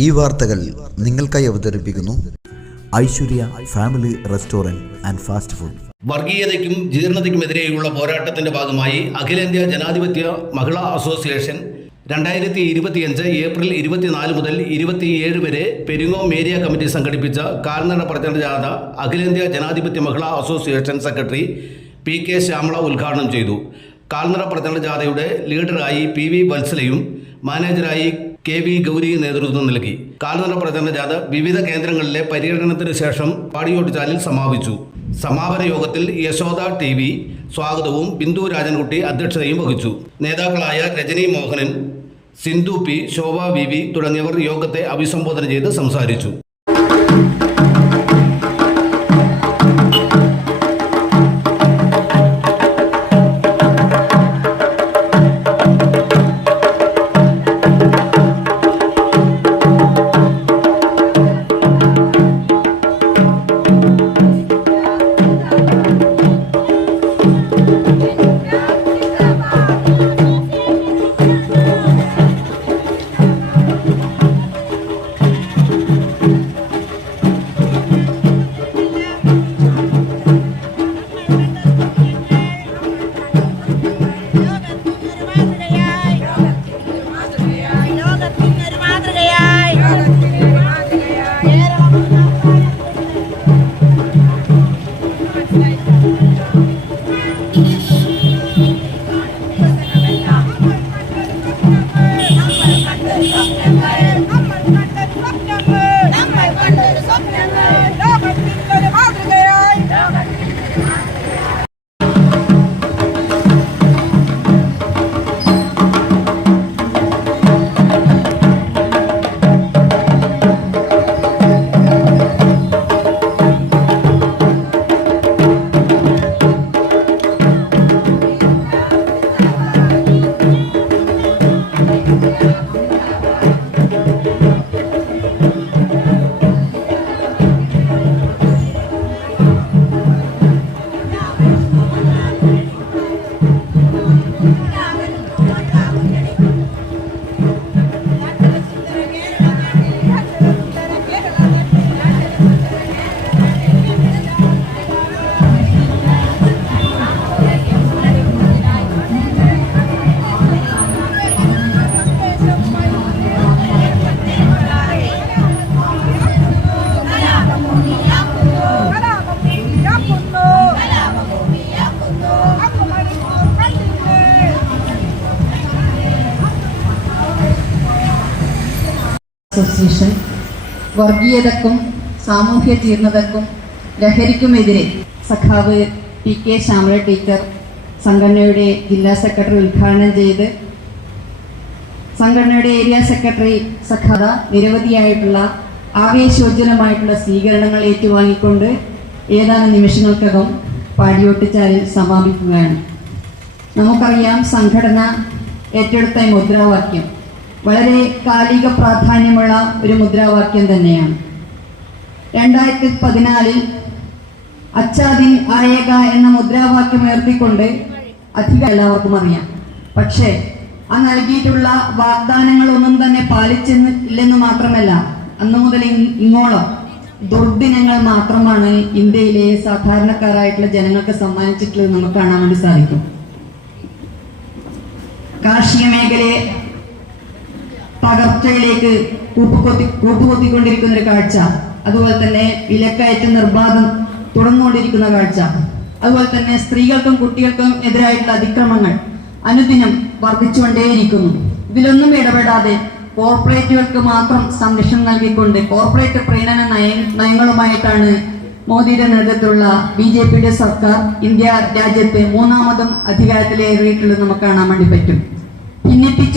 ഈ വാർത്തകൾ നിങ്ങൾക്കായി അവതരിപ്പിക്കുന്നു Aishwarya family restaurant and fast food. വർഗീയതയ്ക്കും ജീർണതയ്ക്കുമെതിരെയുള്ള പോരാട്ടത്തിന്റെ ഭാഗമായി അഖിലേന്ത്യാ ജനാധിപത്യ മഹിളാ അസോസിയേഷൻ 2025 ഏപ്രിൽ 24 മുതൽ 27 വരെ പെരിങ്ങോം ഏരിയ കമ്മിറ്റി സംഘടിപ്പിച്ച കാൽനട പ്രചരണ ജാഥ അഖിലേന്ത്യാ ജനാധിപത്യ മഹിളാ അസോസിയേഷൻ സെക്രട്ടറി PK ശ്യാമള ഉദ്ഘാടനം ചെയ്തു. കാൽനട പ്രചരണ ജാഥയുടെ ലീഡറായി PV വത്സലയും മാനേജറായി KV ഗൗരി നേതൃത്വം നൽകി. കാൽനട പ്രചരണ ജാഥ വിവിധ കേന്ദ്രങ്ങളിലെ പര്യടനത്തിന് ശേഷം പാടിയോട്ടുചാലിൽ സമാപിച്ചു. സമാപന യോഗത്തിൽ യശോദ TV സ്വാഗതവും ബിന്ദു രാജൻകുട്ടി അധ്യക്ഷതയും വഹിച്ചു. നേതാക്കളായ രജനി മോഹനൻ, സിന്ധു P, ശോഭ VV തുടങ്ങിയവർ യോഗത്തെ അഭിസംബോധന ചെയ്ത് സംസാരിച്ചു. അസോസിയേഷൻ വർഗീയതക്കും സാമൂഹ്യ ജീർണതക്കും ലഹരിക്കുമെതിരെ സഖാവ് PK ശ്യാമള ടീച്ചർ സംഘടനയുടെ ജില്ലാ സെക്രട്ടറി ഉദ്ഘാടനം ചെയ്ത് സംഘടനയുടെ ഏരിയ സെക്രട്ടറി സഖാവ നിരവധിയായിട്ടുള്ള ആവേശോജ്വലമായിട്ടുള്ള സ്വീകരണങ്ങൾ ഏറ്റുവാങ്ങിക്കൊണ്ട് ഏതാനും നിമിഷങ്ങൾക്കകം പാടിയോട്ടുചാലിൽ സമാപിക്കുകയാണ്. നമുക്കറിയാം, സംഘടന ഏറ്റെടുത്ത മുദ്രാവാക്യം വളരെ കാലിക പ്രാധാന്യമുള്ള ഒരു മുദ്രാവാക്യം തന്നെയാണ്. 2014 അച്ഛാ ദിൻ ആയേഗ എന്ന മുദ്രാവാക്യം ഉയർത്തിക്കൊണ്ട് അധികം എല്ലാവർക്കും അറിയാം. പക്ഷേ ആ നൽകിയിട്ടുള്ള വാഗ്ദാനങ്ങളൊന്നും തന്നെ പാലിച്ചില്ലെന്ന് മാത്രമല്ല, അന്നു മുതൽ ഇങ്ങോളം ദുർദിനങ്ങൾ മാത്രമാണ് ഇന്ത്യയിലെ സാധാരണക്കാരായിട്ടുള്ള ജനങ്ങൾക്ക് സമ്മാനിച്ചിട്ടുള്ളത് നമുക്ക് കാണാൻ വേണ്ടി സാധിക്കും. കാർഷിക മേഖലയെ തകർച്ചയിലേക്ക് കൂട്ടുകൊത്തിക്കൊണ്ടിരിക്കുന്ന ഒരു കാഴ്ച, അതുപോലെ തന്നെ വിലക്കയറ്റ നിർബാധം തുടർന്നുകൊണ്ടിരിക്കുന്ന കാഴ്ച, അതുപോലെ തന്നെ സ്ത്രീകൾക്കും കുട്ടികൾക്കും എതിരായിട്ടുള്ള അതിക്രമങ്ങൾ അനുദിനം വർദ്ധിച്ചുകൊണ്ടേയിരിക്കുന്നു. ഇതിലൊന്നും ഇടപെടാതെ കോർപ്പറേറ്റുകൾക്ക് മാത്രം സംരക്ഷണം നൽകിക്കൊണ്ട് കോർപ്പറേറ്റ് പ്രീണന നയങ്ങളുമായിട്ടാണ് മോദിയുടെ നേതൃത്വത്തിലുള്ള BJPയുടെ സർക്കാർ ഇന്ത്യ രാജ്യത്ത് മൂന്നാമതും അധികാരത്തിലേറിയിട്ടുള്ളത് നമുക്ക് കാണാൻ വേണ്ടി പറ്റും. ഭിന്നിപ്പിച്ച്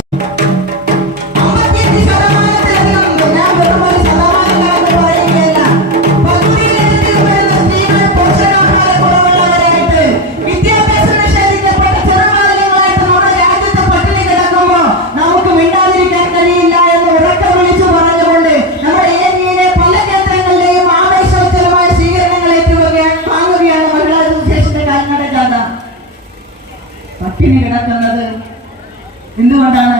പട്ടിണി കിടക്കുന്നത് എന്തുകൊണ്ടാണ്?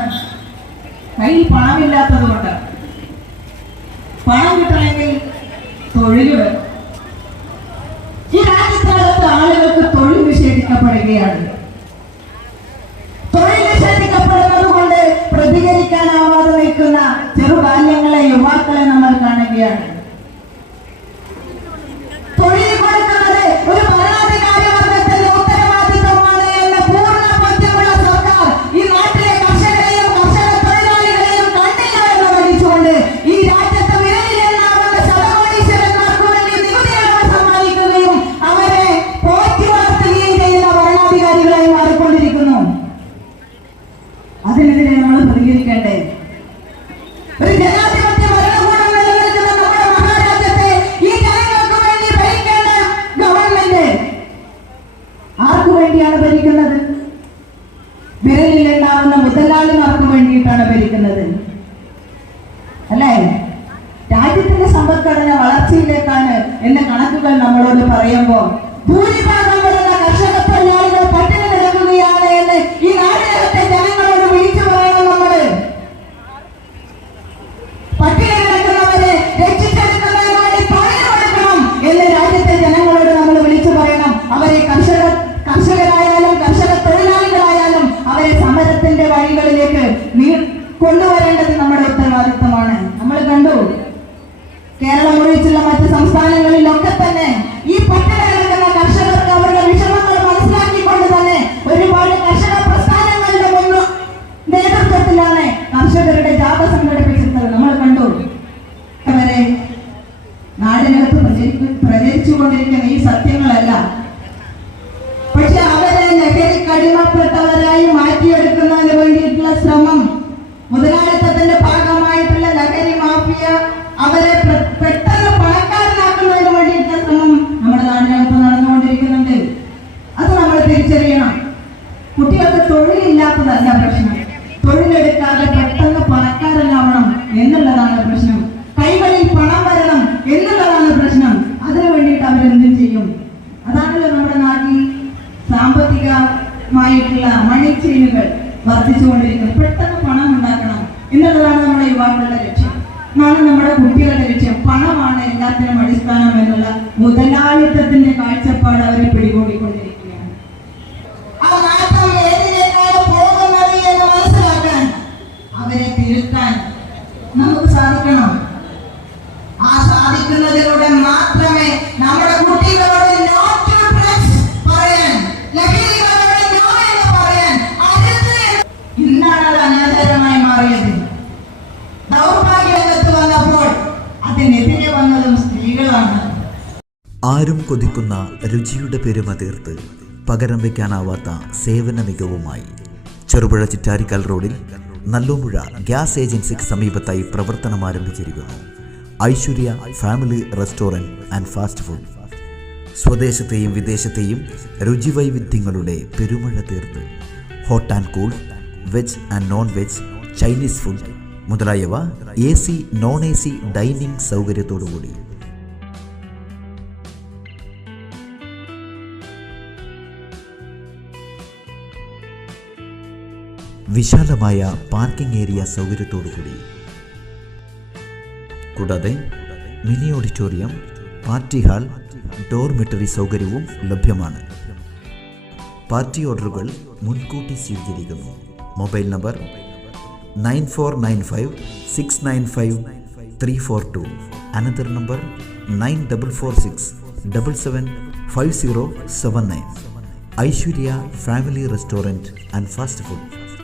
കയ്യിൽ പണമില്ലാത്തത് കൊണ്ടാണ്. പണം കിട്ടണമെങ്കിൽ തൊഴിൽ വേണം. ഈ രാജ്യത്തിനകത്ത് ആളുകൾക്ക് തൊഴിൽ നിഷേധിക്കപ്പെടുകയാണ്. തൊഴിൽ നിഷേധിക്കപ്പെടുന്നത് കൊണ്ട് പ്രതികരിക്കാനാവാതെ നിൽക്കുന്ന ചെറുബാല്യങ്ങളെ, യുവാക്കളെ നമ്മൾ കാണുകയാണ്. തൊഴിൽ കൊടുക്കുന്നത് ഒരു ഭരണാധികാരി വർഗത്തിന്റെ ഉത്തരവാദിത്തമാണ് എന്ന പൂർണ്ണ ബോധ്യമുള്ള സർക്കാർ ഈ നാട്ടിലെ കർഷകരെയും കർഷക തൊഴിലാളികളെയും കണ്ടില്ല എന്ന് പഠിച്ചുകൊണ്ട് ഈ രാജ്യത്ത് വിരലിലെണ്ണാവുന്ന ശതകോടീശ്വരന്മാർക്ക് വേണ്ടി നികുതിയിളവ് സമ്മാനിക്കുകയും അവരെ പോറ്റി വളർത്തുകയും ചെയ്യുന്ന ഭരണാധികാരികളായി മാറിക്കൊണ്ടിരിക്കുന്നു. അതിനെതിരെ നമ്മൾ പ്രതികരിക്കേണ്ടേ? ഒരു ജനാധിപത്യ ഭരണകൂടം നിലനിൽക്കുന്ന നമ്മുടെ മഹാരാജ്യത്തെ ഈ ജനങ്ങൾക്ക് വേണ്ടി ഭരിക്കേണ്ട ഗവൺമെന്റ് ആർക്കു വേണ്ടിയാണ് ഭരിക്കുന്നത്? വിരലിലുണ്ടാവുന്ന മുതലാളിമാർക്ക് വേണ്ടിയിട്ടാണ് ഭരിക്കുന്നത്, അല്ലേ? രാജ്യത്തിന്റെ സമ്പദ്ഘടന വളർച്ചയിലേക്കാണ് എന്ന കണക്കുകൾ നമ്മളോട് പറയുമ്പോൾ ഭൂരിഭാഗം വരുന്ന കർഷക തൊഴിലാളികൾ പട്ടിണി കിടക്കുകയാണ് എന്ന് ഈ നാടിനകത്തെ ജനങ്ങളോട് വിളിച്ചു പറയണം. നമ്മള് പട്ടിണി കിടക്കുന്നവരെ രക്ഷിച്ചെടുക്കുന്നതിന് വേണ്ടി തൊഴിൽ കൊടുക്കണം എന്ന് രാജ്യത്തെ ജനങ്ങളോട് നമ്മൾ വിളിച്ചു പറയണം. അവരെ കർഷകരായാലും കർഷക തൊഴിലാളികളായാലും അവരെ സമരത്തിന്റെ വഴികളിലേക്ക് കൊണ്ടുവരേണ്ടത് നമ്മുടെ ഉത്തരവാദിത്തമാണ്. നമ്മൾ കണ്ടു, കേരളം ഒഴിച്ചുള്ള മറ്റ് സംസ്ഥാനങ്ങളിലൊക്കെ തന്നെ ഈ പട്ടിണി കിടക്കുന്ന കർഷകർക്ക് അവരുടെ വിഷമങ്ങൾ മനസ്സിലാക്കിക്കൊണ്ട് തന്നെ ഒരുപാട് കർഷക പ്രസ്ഥാനങ്ങളുടെ നേതൃത്വത്തിലാണ് കർഷകരുടെ ജാഥ സംഘടിപ്പിച്ചിരുന്നത്. നമ്മൾ കണ്ടു. അവരെ നാടിനകത്ത് പ്രചരിച്ചുകൊണ്ടിരിക്കുന്ന ഈ സത്യങ്ങളല്ല, പക്ഷെ അവരെ ലഹരിക്കടിമപ്പെട്ടവരായി മാറ്റിയെടുക്കുന്നതിന് വേണ്ടിയിട്ടുള്ള ശ്രമം, മുതലാളിത്തത്തിന്റെ ഭാഗമായിട്ടുള്ള ലഹരി മാഫിയ അവരെ പെട്ടെന്ന് പണക്കാരനാക്കുന്നതിന് വേണ്ടിയിട്ടുള്ള ശ്രമം നമ്മുടെ നാടിനകത്ത് നടന്നുകൊണ്ടിരിക്കുന്നുണ്ട്. അത് നമ്മൾ തിരിച്ചറിയണം. കുട്ടികൾക്ക് തൊഴിലില്ലാത്തതല്ല പ്രശ്നം, തൊഴിലെടുക്കാതെ പെട്ടെന്ന് പണക്കാരനാവണം എന്നുള്ളതാണ് പ്രശ്നം. കൈകളിൽ പണം വരണം എന്നുള്ളതാണ് പ്രശ്നം. അതിനു വേണ്ടിയിട്ട് അവരെന്തും ചെയ്യും. അതാണല്ലോ നമ്മുടെ നാട്ടിൽ സാമ്പത്തികമായിട്ടുള്ള മണിച്ചെയിനുകൾ വർദ്ധിച്ചുകൊണ്ടിരിക്കുന്നത്. പെട്ടെന്ന് പണം ഉണ്ടാക്കണം എന്നുള്ളതാണ് നമ്മുടെ യുവാക്കളുടെ ലക്ഷ്യം, എന്നാണ് നമ്മുടെ കുട്ടികളുടെ ലക്ഷ്യം. പണമാണ് എല്ലാത്തിനും അടിസ്ഥാനം എന്നുള്ള മുതലാളിത്തത്തിന്റെ കാഴ്ചപ്പാട് അവരെ പിടികൂടിക്കൊണ്ടിരിക്കുകയാണ്. ആ നാട്ടം ഏതിനേക്കാളും പോകുന്നത് എന്ന് മനസ്സിലാക്കാൻ, അവരെ തിരുത്താൻ നമുക്ക് സാധിക്കണം. ആ സാധിക്കുന്നതിലൂടെ മാത്രമേ നമ്മുടെ കുട്ടികളോട് നോ ടു ഡ്രഗ്സ് പറയാൻ, ലഹരികളോട് നോ എന്ന് പറയാൻ അരുത്. ഇന്നാണ് അത് അനാചാരമായി മാറിയത്. ദൗർഭാഗ്യരംഗത്ത് വന്നപ്പോൾ അതിനെതിരെ വന്നതും സ്ത്രീകളാണ്. ആരും കൊതിക്കുന്ന രുചിയുടെ പെരുമ തീർത്ത് പകരം വയ്ക്കാനാവാത്ത സേവന മികവുമായി ചെറുപുഴ ചിറ്റാരിക്കൽ റോഡിൽ നല്ലോമ്പുഴ ഗ്യാസ് ഏജൻസിക്ക് സമീപത്തായി പ്രവർത്തനം ആരംഭിച്ചിരിക്കുന്നു Aishwarya family restaurant and fast food. സ്വദേശത്തെയും വിദേശത്തെയും രുചിവൈവിധ്യങ്ങളുടെ പെരുമഴ തീർത്ത് hot and cool, veg and non veg, Chinese food മുതലായവ AC, നോൺ AC ഡൈനിങ് സൗകര്യത്തോടുകൂടി. വിശാലമായ പാർക്കിംഗ് ഏരിയ സൗകര്യത്തോടുകൂടി. കൂടാതെ mini auditorium, party hall, dormitory സൗകര്യവും ലഭ്യമാണ്. പാർട്ടി ഓർഡറുകൾ മുൻകൂട്ടി സ്വീകരിക്കുന്നു. Mobile number 9495695342. Another number 9446775079. Aishwarya family restaurant and fast food.